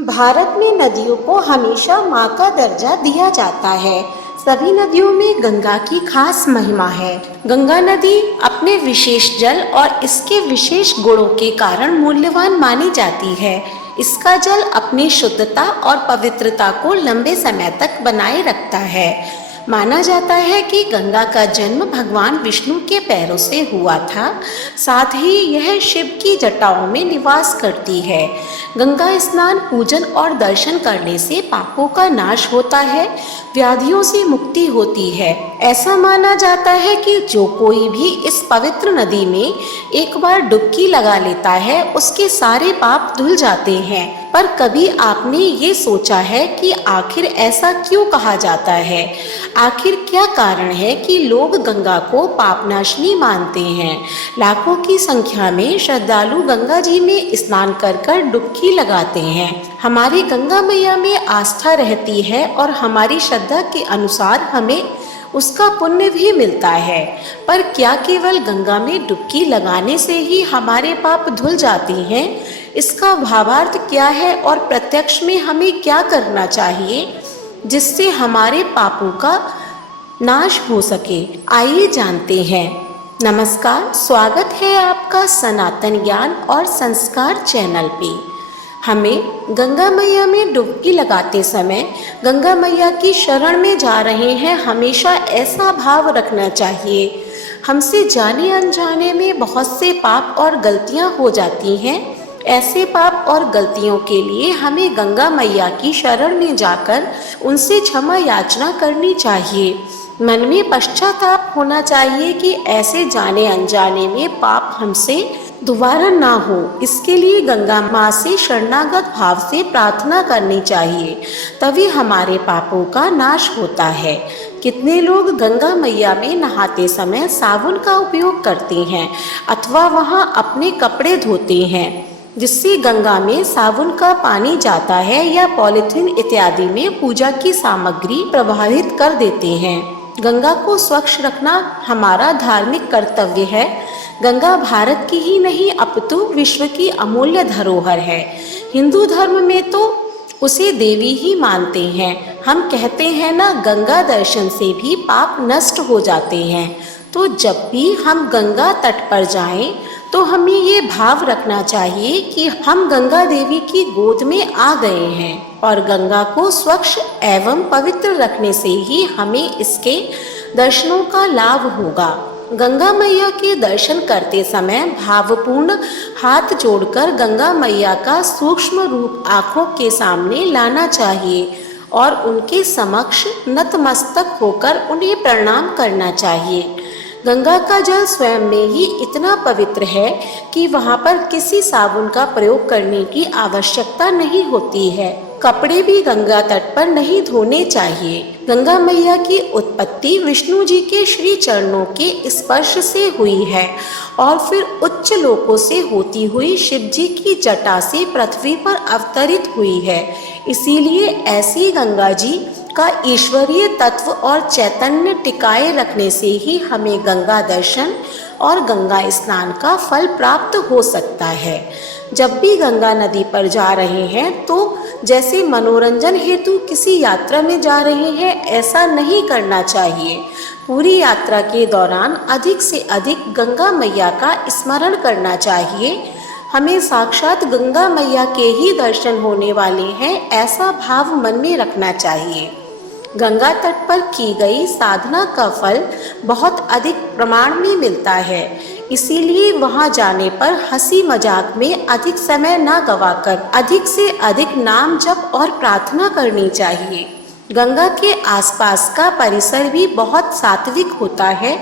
भारत में नदियों को हमेशा माँ का दर्जा दिया जाता है। सभी नदियों में गंगा की खास महिमा है। गंगा नदी अपने विशेष जल और इसके विशेष गुणों के कारण मूल्यवान मानी जाती है। इसका जल अपनी शुद्धता और पवित्रता को लंबे समय तक बनाए रखता है। माना जाता है कि गंगा का जन्म भगवान विष्णु के पैरों से हुआ था। साथ ही यह शिव की जटाओं में निवास करती है। गंगा स्नान, पूजन और दर्शन करने से पापों का नाश होता है, व्याधियों से मुक्ति होती है। ऐसा माना जाता है कि जो कोई भी इस पवित्र नदी में एक बार डुबकी लगा लेता है, उसके सारे पाप धुल जाते हैं। पर कभी आपने ये सोचा है कि आखिर ऐसा क्यों कहा जाता है? आखिर क्या कारण है कि लोग गंगा को पापनाशनी मानते हैं? लाखों की संख्या में श्रद्धालु गंगा जी में स्नान कर कर डुबकी लगाते हैं। हमारी गंगा मैया में आस्था रहती है और हमारी श्रद्धा के अनुसार हमें उसका पुण्य भी मिलता है। पर क्या केवल गंगा में डुबकी लगाने से ही हमारे पाप धुल जाते हैं? इसका भावार्थ क्या है और प्रत्यक्ष में हमें क्या करना चाहिए जिससे हमारे पापों का नाश हो सके? आइए जानते हैं। नमस्कार, स्वागत है आपका सनातन ज्ञान और संस्कार चैनल पे। हमें गंगा मैया में डुबकी लगाते समय गंगा मैया की शरण में जा रहे हैं, हमेशा ऐसा भाव रखना चाहिए। हमसे जाने अनजाने में बहुत से पाप और गलतियां हो जाती हैं। ऐसे पाप और गलतियों के लिए हमें गंगा मैया की शरण में जाकर उनसे क्षमा याचना करनी चाहिए। मन में पश्चाताप होना चाहिए कि ऐसे जाने अनजाने में पाप हमसे दोबारा ना हो। इसके लिए गंगा माँ से शरणागत भाव से प्रार्थना करनी चाहिए, तभी हमारे पापों का नाश होता है। कितने लोग गंगा मैया में नहाते समय साबुन का उपयोग करते हैं अथवा वहाँ अपने कपड़े धोते हैं, जिससे गंगा में साबुन का पानी जाता है या पॉलीथीन इत्यादि में पूजा की सामग्री प्रभावित कर देते हैं। गंगा को स्वच्छ रखना हमारा धार्मिक कर्तव्य है। गंगा भारत की ही नहीं अपितु विश्व की अमूल्य धरोहर है। हिंदू धर्म में तो उसे देवी ही मानते हैं। हम कहते हैं ना, गंगा दर्शन से भी पाप नष्ट हो जाते हैं। तो जब भी हम गंगा तट पर जाएं तो हमें ये भाव रखना चाहिए कि हम गंगा देवी की गोद में आ गए हैं और गंगा को स्वच्छ एवं पवित्र रखने से ही हमें इसके दर्शनों का लाभ होगा। गंगा मैया के दर्शन करते समय भावपूर्ण हाथ जोड़कर गंगा मैया का सूक्ष्म रूप आंखों के सामने लाना चाहिए और उनके समक्ष नतमस्तक होकर उन्हें प्रणाम करना चाहिए। गंगा का जल स्वयं में ही इतना पवित्र है कि वहाँ पर किसी साबुन का प्रयोग करने की आवश्यकता नहीं होती है। कपड़े भी गंगा तट पर नहीं धोने चाहिए। गंगा मैया की उत्पत्ति विष्णु जी के श्री चरणों के स्पर्श से हुई है और फिर उच्च लोकों से होती हुई शिव जी की जटा से पृथ्वी पर अवतरित हुई है। इसीलिए ऐसी गंगा जी का ईश्वरीय तत्व और चैतन्य टिकाए रखने से ही हमें गंगा दर्शन और गंगा स्नान का फल प्राप्त हो सकता है। जब भी गंगा नदी पर जा रहे हैं तो जैसे मनोरंजन हेतु किसी यात्रा में जा रहे हैं, ऐसा नहीं करना चाहिए। पूरी यात्रा के दौरान अधिक से अधिक गंगा मैया का स्मरण करना चाहिए। हमें साक्षात गंगा मैया के ही दर्शन होने वाले हैं, ऐसा भाव मन में रखना चाहिए। गंगा तट पर की गई साधना का फल बहुत अधिक प्रमाण में मिलता है। इसीलिए वहां जाने पर हंसी मजाक में अधिक समय न गवाकर अधिक से अधिक नाम जप और प्रार्थना करनी चाहिए। गंगा के आसपास का परिसर भी बहुत सात्विक होता है,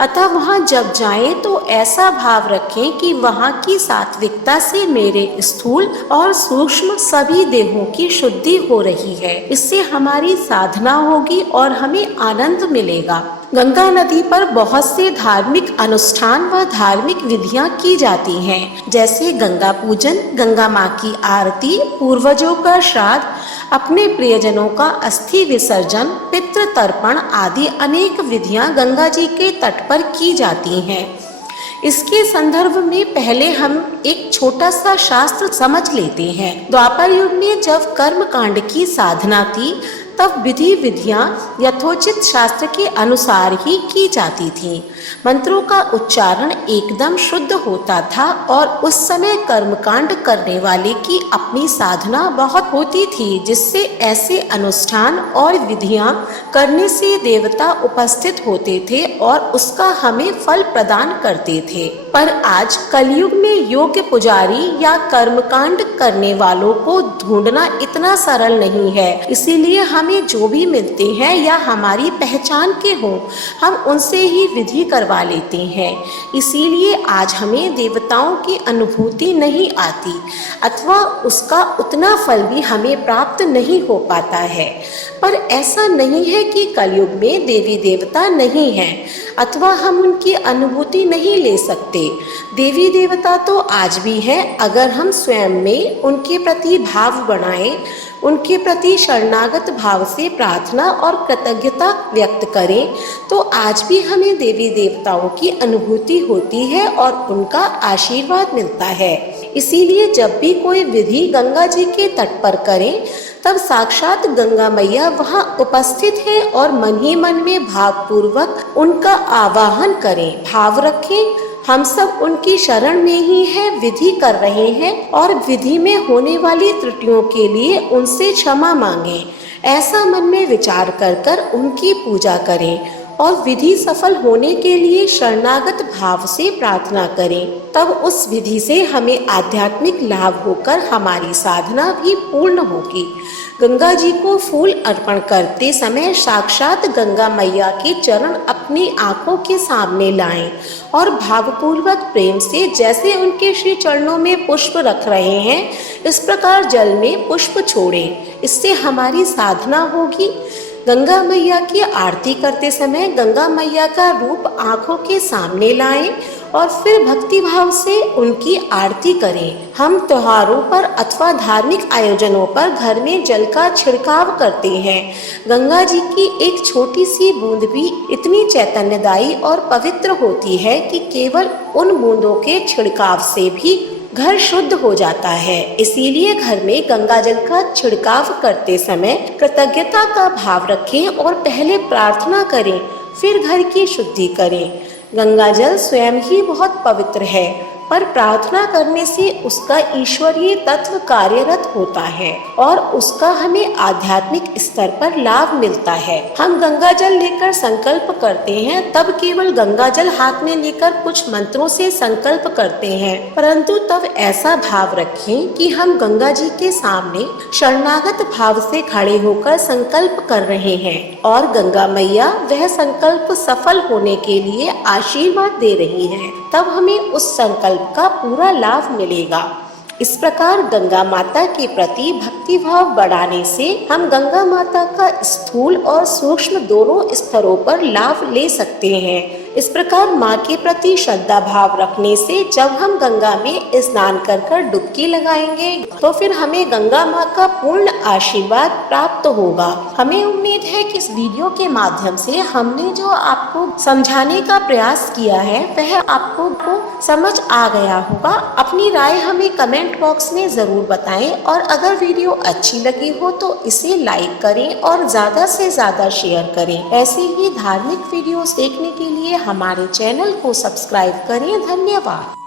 अतः वहां जब जाएं तो ऐसा भाव रखें कि वहां की सात्विकता से मेरे स्थूल और सूक्ष्म सभी देहों की शुद्धि हो रही है। इससे हमारी साधना होगी और हमें आनंद मिलेगा। गंगा नदी पर बहुत से धार्मिक अनुष्ठान व धार्मिक विधियां की जाती हैं, जैसे गंगा पूजन, गंगा माँ की आरती, पूर्वजों का श्राद्ध, अपने प्रियजनों का अस्थि विसर्जन, पितृ तर्पण आदि अनेक विधियां गंगा जी के तट पर की जाती हैं। इसके संदर्भ में पहले हम एक छोटा सा शास्त्र समझ लेते हैं। द्वापर युग में जब कर्म कांड की साधना थी तब विधि विधियां यथोचित शास्त्र के अनुसार ही की जाती थी। मंत्रों का उच्चारण एकदम शुद्ध होता था और उस समय कर्मकांड करने वाले की अपनी साधना बहुत होती थी, जिससे ऐसे अनुष्ठान और विधियां करने से देवता उपस्थित होते थे और उसका हमें फल प्रदान करते थे। पर आज कलयुग में योग्य पुजारी या कर्मकांड करने वालों को ढूंढना इतना सरल नहीं है। इसीलिए हमें जो भी मिलते हैं या हमारी पहचान के हों, हम उनसे ही विधि करवा लेते हैं। इसीलिए आज हमें देवताओं की अनुभूति नहीं आती अथवा उसका उतना फल भी हमें प्राप्त नहीं हो पाता है। पर ऐसा नहीं है कि कलयुग में देवी देवता नहीं हैं अथवा हम उनकी अनुभूति नहीं ले सकते। देवी देवता तो आज भी हैं, अगर हम स्वयं में उनके प्रति भाव बनाएं, उनके प्रति शरणागत भाव से प्रार्थना और कृतज्ञता व्यक्त करें, तो आज भी हमें देवी देवताओं की अनुभूति होती है और उनका आशीर्वाद मिलता है। इसीलिए जब भी कोई विधि गंगा जी के तट पर करें, तब साक्षात गंगा मैया वहां उपस्थित हैं और मन ही मन में भावपूर्वक उनका आवाहन करें। भाव रखें, हम सब उनकी शरण में ही हैं, विधि कर रहे हैं और विधि में होने वाली त्रुटियों के लिए उनसे क्षमा मांगें। ऐसा मन में विचार कर उनकी पूजा करें और विधि सफल होने के लिए शरणागत भाव से प्रार्थना करें। तब उस विधि से हमें आध्यात्मिक लाभ होकर हमारी साधना भी पूर्ण होगी। गंगा जी को फूल अर्पण करते समय साक्षात गंगा मैया के चरण अपनी आंखों के सामने लाएं और भावपूर्वक प्रेम से जैसे उनके श्री चरणों में पुष्प रख रहे हैं, इस प्रकार जल में पुष्प छोड़ें। इससे हमारी साधना होगी। गंगा मैया की आरती करते समय गंगा मैया का रूप आंखों के सामने लाएं और फिर भक्ति भाव से उनकी आरती करें। हम त्योहारों पर अथवा धार्मिक आयोजनों पर घर में जल का छिड़काव करते हैं। गंगा जी की एक छोटी सी बूंद भी इतनी चैतन्यदायी और पवित्र होती है कि केवल उन बूंदों के छिड़काव से भी घर शुद्ध हो जाता है। इसीलिए घर में गंगा जल का छिड़काव करते समय कृतज्ञता का भाव रखें और पहले प्रार्थना करें, फिर घर की शुद्धि करें। गंगा जल स्वयं ही बहुत पवित्र है, पर प्रार्थना करने से उसका ईश्वरीय तत्व कार्यरत होता है और उसका हमें आध्यात्मिक स्तर पर लाभ मिलता है। हम गंगा जल लेकर संकल्प करते हैं, तब केवल गंगा जल हाथ में लेकर कुछ मंत्रों से संकल्प करते हैं, परंतु तब ऐसा भाव रखें कि हम गंगा जी के सामने शरणागत भाव से खड़े होकर संकल्प कर रहे हैं और गंगा मैया वह संकल्प सफल होने के लिए आशीर्वाद दे रही हैं। तब हमें उस संकल्प का पूरा लाभ मिलेगा। इस प्रकार गंगा माता के प्रति भक्ति भाव बढ़ाने से हम गंगा माता का स्थूल और सूक्ष्म दोनों स्तरों पर लाभ ले सकते हैं। इस प्रकार माँ के प्रति श्रद्धा भाव रखने से जब हम गंगा में स्नान कर डुबकी लगाएंगे, तो फिर हमें गंगा माँ का पूर्ण आशीर्वाद प्राप्त होगा। हमें उम्मीद है कि इस वीडियो के माध्यम से हमने जो आपको समझाने का प्रयास किया है वह आपको समझ आ गया होगा। अपनी राय हमें कमेंट बॉक्स में जरूर बताएं और अगर वीडियो अच्छी लगी हो तो इसे लाइक करें और ज्यादा से ज्यादा शेयर करें। ऐसे ही धार्मिक वीडियोस देखने के लिए हमारे चैनल को सब्सक्राइब करें। धन्यवाद।